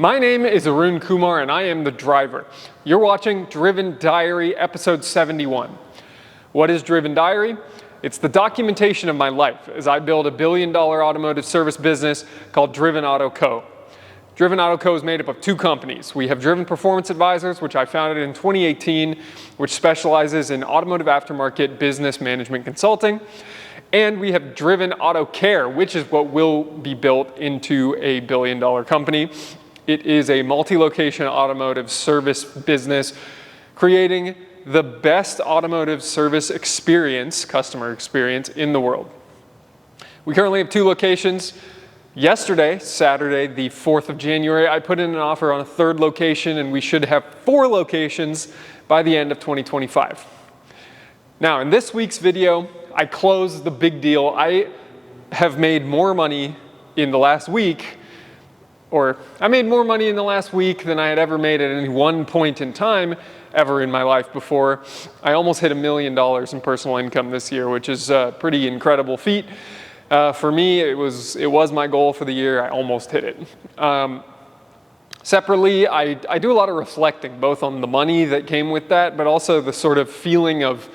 My name is Arun Kumar and I am the driver. You're watching Driven Diary episode 71. What is Driven Diary? It's the documentation of my life as I build a billion-dollar automotive service business called Driven Auto Co. Driven Auto Co. is made up of two companies. We have Driven Performance Advisors, which I founded in 2018, which specializes in automotive aftermarket business management consulting. And we have Driven Auto Care, which is what will be built into a billion-dollar company. It is a multi-location automotive service business creating the best automotive service experience, customer experience in the world. We currently have two locations. Yesterday, Saturday, the 4th of January, I put in an offer on a third location and we should have 4 locations by the end of 2025. Now, in this week's video, I closed the big deal. I have made more money in the last week, or I made more money in the last week than I had ever made at any one point in time ever in my life before. I almost hit $1 million in personal income this year, which is a pretty incredible feat. For me, it was my goal for the year. I almost hit it. Separately, I do a lot of reflecting, both on the money that came with that, but also the sort of feeling of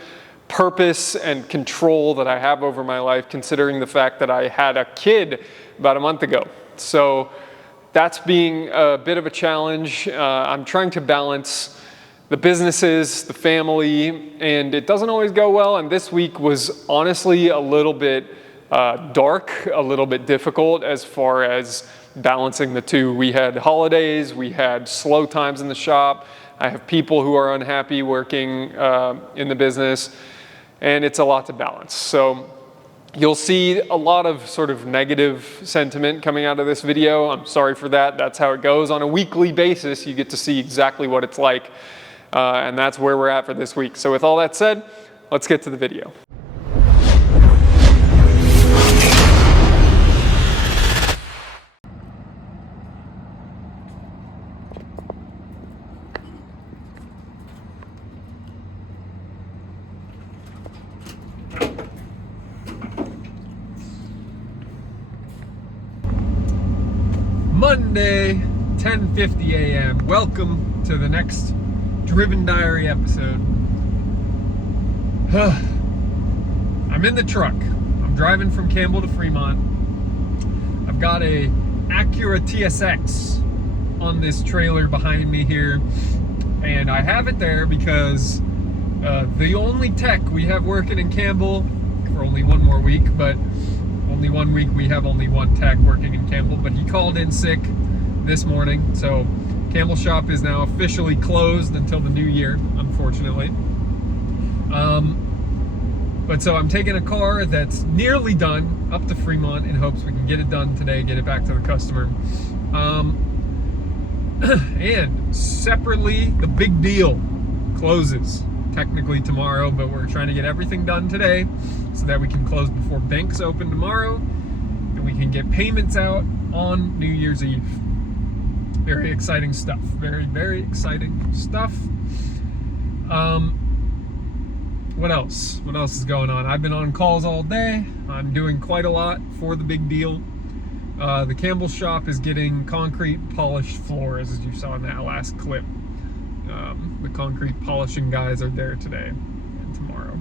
purpose and control that I have over my life, considering the fact that I had a kid about a month ago. So that's being a bit of a challenge. I'm trying to balance the businesses, the family, and it doesn't always go well. And this week was honestly a little bit dark, a little bit difficult as far as balancing the two. We had holidays, we had slow times in the shop. I have people who are unhappy working in the business, and it's a lot to balance. So you'll see a lot of sort of negative sentiment coming out of this video. I'm sorry for that. That's how it goes. On a weekly basis, you get to see exactly what it's like, and that's where we're at for this week. So with all that said, let's get to the video. Monday, 10:50 a.m. Welcome to the next Driven Diary episode. I'm in the truck. I'm driving from Campbell to Fremont. I've got a Acura TSX on this trailer behind me here, and I have it there because the only tech we have working in Campbell for only one more week, but only 1 week we have only one tech working in Campbell, but he called in sick this morning, so Campbell shop is now officially closed until the new year, unfortunately. But so I'm taking a car that's nearly done up to Fremont in hopes we can get it done today, get it back to the customer. And separately, the big deal closes technically tomorrow, but we're trying to get everything done today so that we can close before banks open tomorrow and we can get payments out on New Year's Eve. Very exciting stuff. Very, very exciting stuff. What else? What else is going on? I've been on calls all day. I'm doing quite a lot for the big deal. The Campbell shop is getting concrete polished floors, as you saw in that last clip. The concrete polishing guys are there today and tomorrow.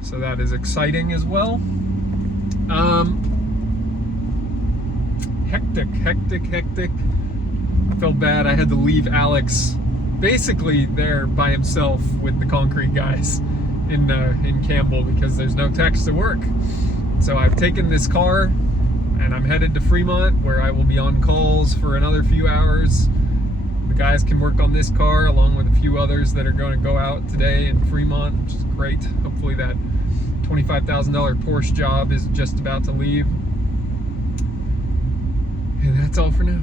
So that is exciting as well. Hectic. I felt bad. I had to leave Alex basically there by himself with the concrete guys in Campbell because there's no techs to work. So I've taken this car and I'm headed to Fremont, where I will be on calls for another few hours. The guys can work on this car along with a few others that are going to go out today in Fremont, which is great. Hopefully that $25,000 Porsche job is just about to leave. And that's all for now.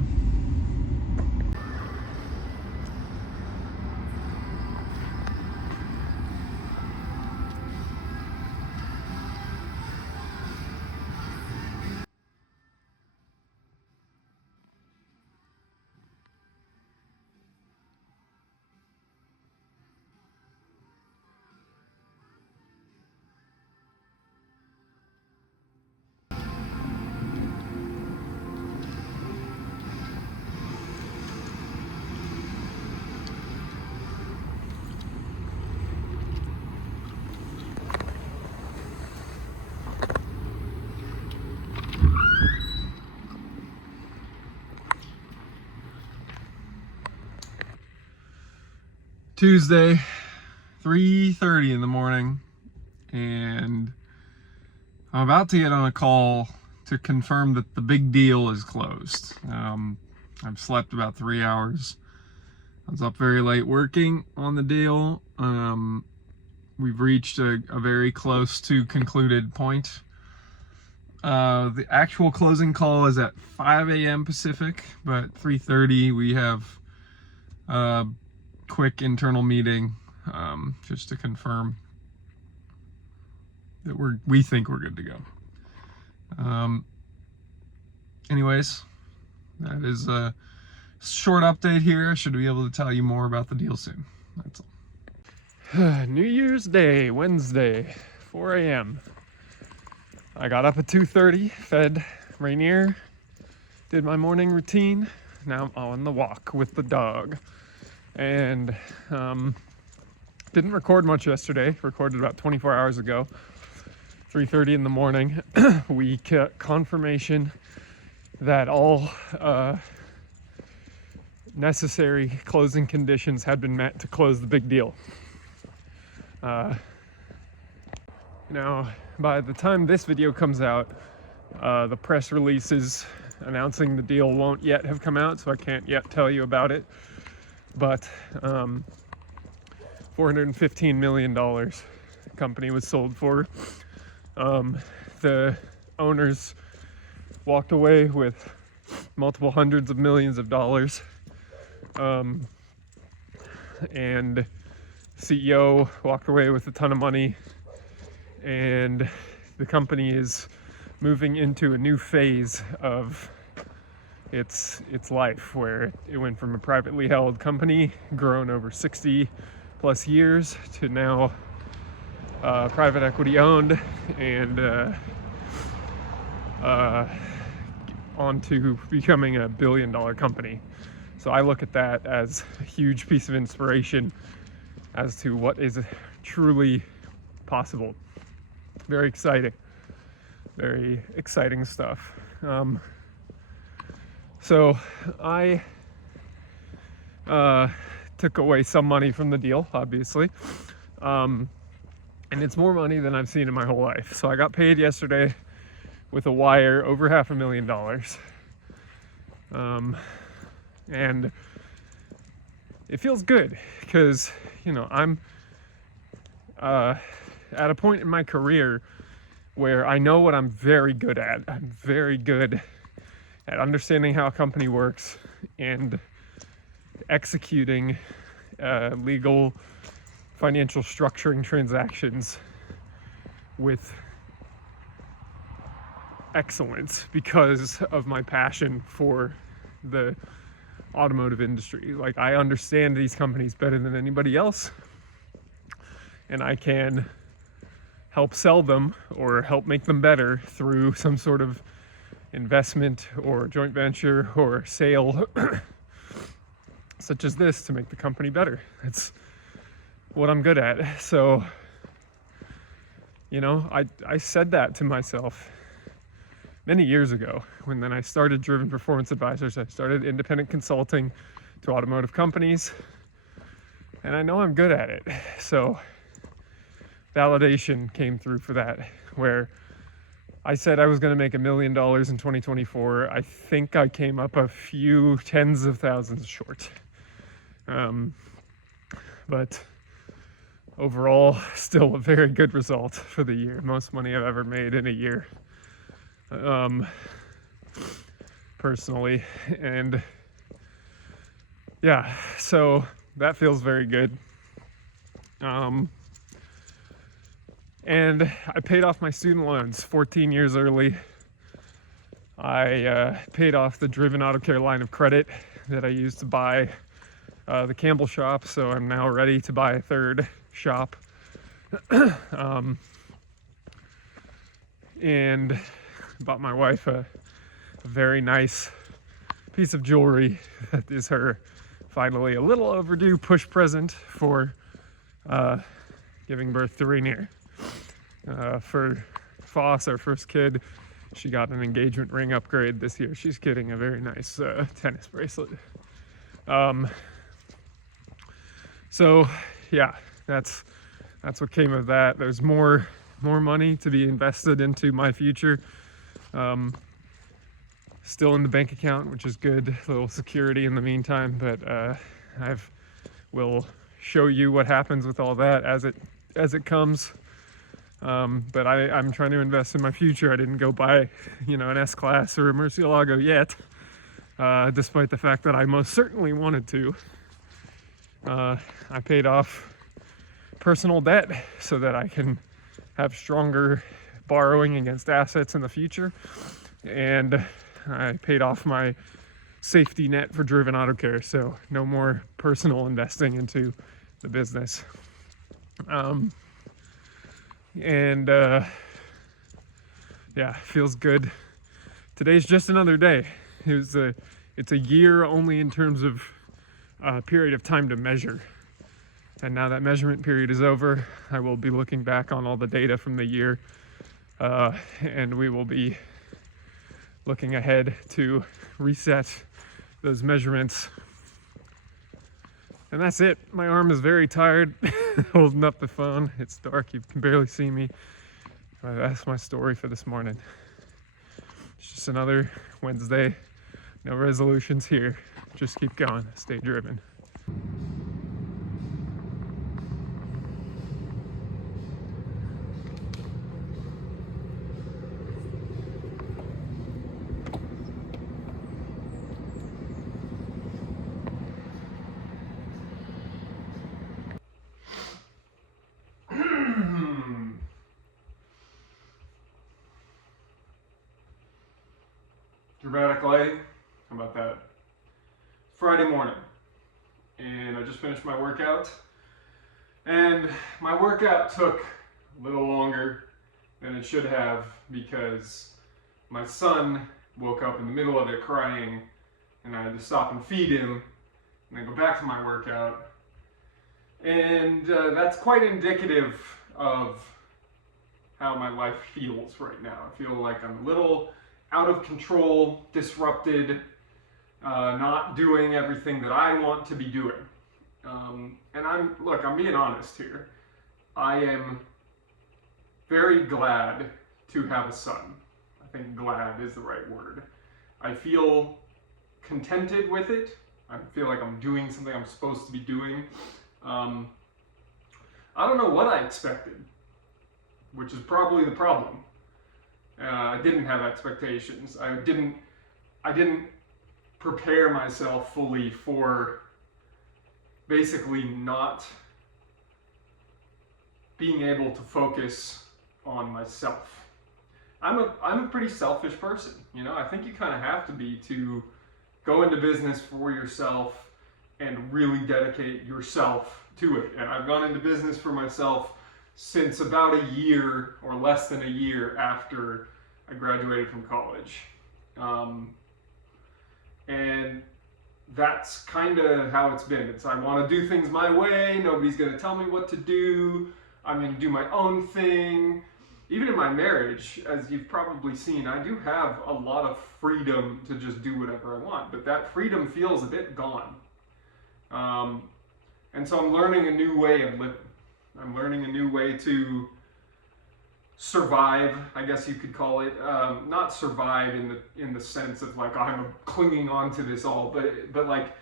Tuesday, 3:30 in the morning, and I'm about to get on a call to confirm that the big deal is closed. I've slept about 3 hours. I was up very late working on the deal. We've reached a very close to concluded point. The actual closing call is at 5 a.m. Pacific, but 3:30 we have a quick internal meeting just to confirm that we think we're good to go. Anyways, that is a short update here. I should be able to tell you more about the deal soon. That's all. New Year's Day, Wednesday, 4 a.m. I got up at 2:30, fed Rainier, did my morning routine. Now I'm on the walk with the dog. And didn't record much yesterday, recorded about 24 hours ago. 3:30 in the morning, we got confirmation that all necessary closing conditions had been met to close the big deal. Now, by the time this video comes out, the press releases announcing the deal won't yet have come out, so I can't yet tell you about it. But $415 million the company was sold for. The owners walked away with multiple hundreds of millions of dollars. And CEO walked away with a ton of money. And the company is moving into a new phase of its life, where it went from a privately held company grown over 60 plus years to now private equity owned, and on to becoming a $1 billion company. So I look at that as a huge piece of inspiration as to what is truly possible. Very exciting stuff. So I took away some money from the deal, obviously. And it's more money than I've seen in my whole life. So I got paid yesterday with a wire over $500,000. And it feels good because, I'm at a point in my career where I know what I'm very good at. I'm very good at understanding how a company works and executing legal financial structuring transactions with excellence because of my passion for the automotive industry. Like, I understand these companies better than anybody else, and I can help sell them or help make them better through some sort of investment or joint venture or sale such as this to make the company better. It's what I'm good at. So, I said that to myself many years ago when then I started Driven Performance Advisors. I started independent consulting to automotive companies, and I know I'm good at it. So validation came through for that, where I said I was going to make $1 million in 2024. I think I came up a few tens of thousands short. But overall, still a very good result for the year. Most money I've ever made in a year. Personally. And yeah, so that feels very good. And I paid off my student loans 14 years early. I paid off the Driven Auto Care line of credit that I used to buy the Campbell shop, so I'm now ready to buy a third shop. And bought my wife a very nice piece of jewelry that is her finally a little overdue push present for giving birth to Rainier. For Foss, our first kid, she got an engagement ring upgrade this year. She's getting a very nice tennis bracelet. So yeah, that's what came of that. There's more money to be invested into my future. Still in the bank account, which is good, a little security in the meantime, but will show you what happens with all that as it comes. But I'm trying to invest in my future. I didn't go buy, an S-Class or a Murcielago yet, despite the fact that I most certainly wanted to. I paid off personal debt so that I can have stronger borrowing against assets in the future, and I paid off my safety net for Driven Auto Care, so no more personal investing into the business. Yeah, feels good. Today's just another day. It's a year only in terms of period of time to measure. And now that measurement period is over, I will be looking back on all the data from the year, and we will be looking ahead to reset those measurements. And that's it. My arm is very tired holding up the phone. It's dark, you can barely see me. That's my story for this morning. It's just another Wednesday. No resolutions here. Just keep going. Stay driven. Dramatic lighting. How about that? Friday morning, and I just finished my workout, and my workout took a little longer than it should have because my son woke up in the middle of it crying, and I had to stop and feed him and then go back to my workout. And that's quite indicative of how my life feels right now. I feel like I'm a little out of control, disrupted, not doing everything that I want to be doing. And I'm being honest here. I am very glad to have a son. I think glad is the right word. I feel contented with it. I feel like I'm doing something I'm supposed to be doing. I don't know what I expected, which is probably the problem. I didn't have expectations. I didn't prepare myself fully for basically not being able to focus on myself. I'm a pretty selfish person, I think you kind of have to be to go into business for yourself and really dedicate yourself to it. And I've gone into business for myself since about a year or less than a year after I graduated from college. And that's kind of how it's been. I want to do things my way. Nobody's going to tell me what to do. I'm going to do my own thing. Even in my marriage, as you've probably seen, I do have a lot of freedom to just do whatever I want, but that freedom feels a bit gone. And so I'm learning a new way of living. I'm learning a new way to survive, I guess you could call it. Not survive in the sense of like I'm clinging on to this all, but like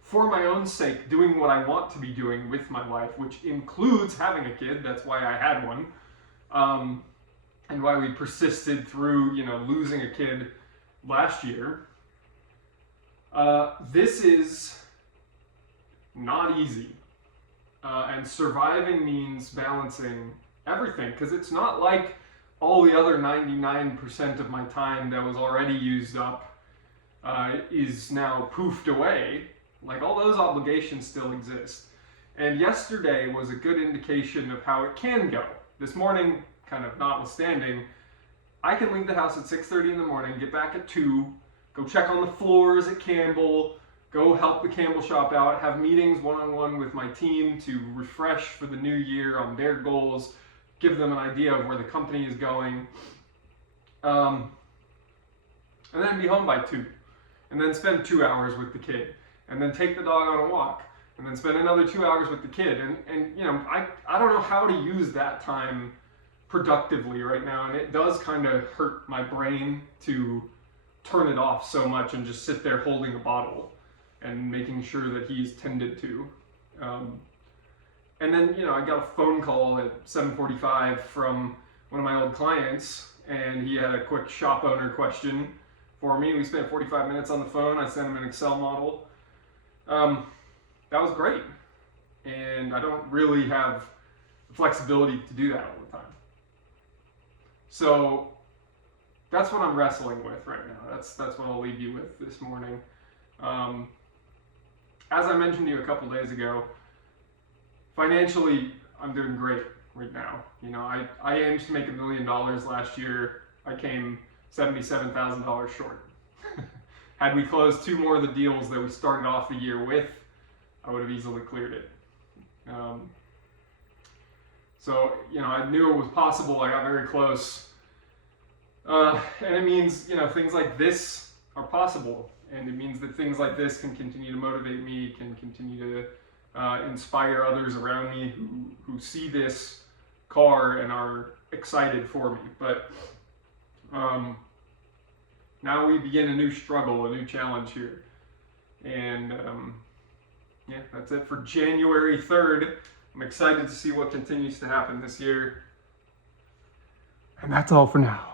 for my own sake, doing what I want to be doing with my life, which includes having a kid. That's why I had one, and why we persisted through losing a kid last year. This is not easy. And surviving means balancing everything, because it's not like all the other 99% of my time that was already used up is now poofed away. Like all those obligations still exist. And yesterday was a good indication of how it can go. This morning, kind of notwithstanding, I can leave the house at 6:30 in the morning, get back at 2, go check on the floors at Campbell, go help the Campbell shop out, have meetings one-on-one with my team to refresh for the new year on their goals, give them an idea of where the company is going, and then be home by 2, and then spend 2 hours with the kid, and then take the dog on a walk, and then spend another 2 hours with the kid. And you know, I don't know how to use that time productively right now, and it does kind of hurt my brain to turn it off so much and just sit there holding a bottle and making sure that he's tended to. And then, you know, I got a phone call at 7:45 from one of my old clients, and he had a quick shop owner question for me. We spent 45 minutes on the phone. I sent him an Excel model. That was great. And I don't really have the flexibility to do that all the time. So that's what I'm wrestling with right now. That's what I'll leave you with this morning. As I mentioned to you a couple days ago, financially, I'm doing great right now. You know, I aimed to make $1 million last year. I came $77,000 short. Had we closed 2 more of the deals that we started off the year with, I would have easily cleared it. So, you know, I knew it was possible. I got very close. And it means, you know, things like this are possible. And it means that things like this can continue to motivate me, can continue to inspire others around me who see this car and are excited for me. But now we begin a new struggle, a new challenge here. And yeah, that's it for January 3rd. I'm excited to see what continues to happen this year. And that's all for now.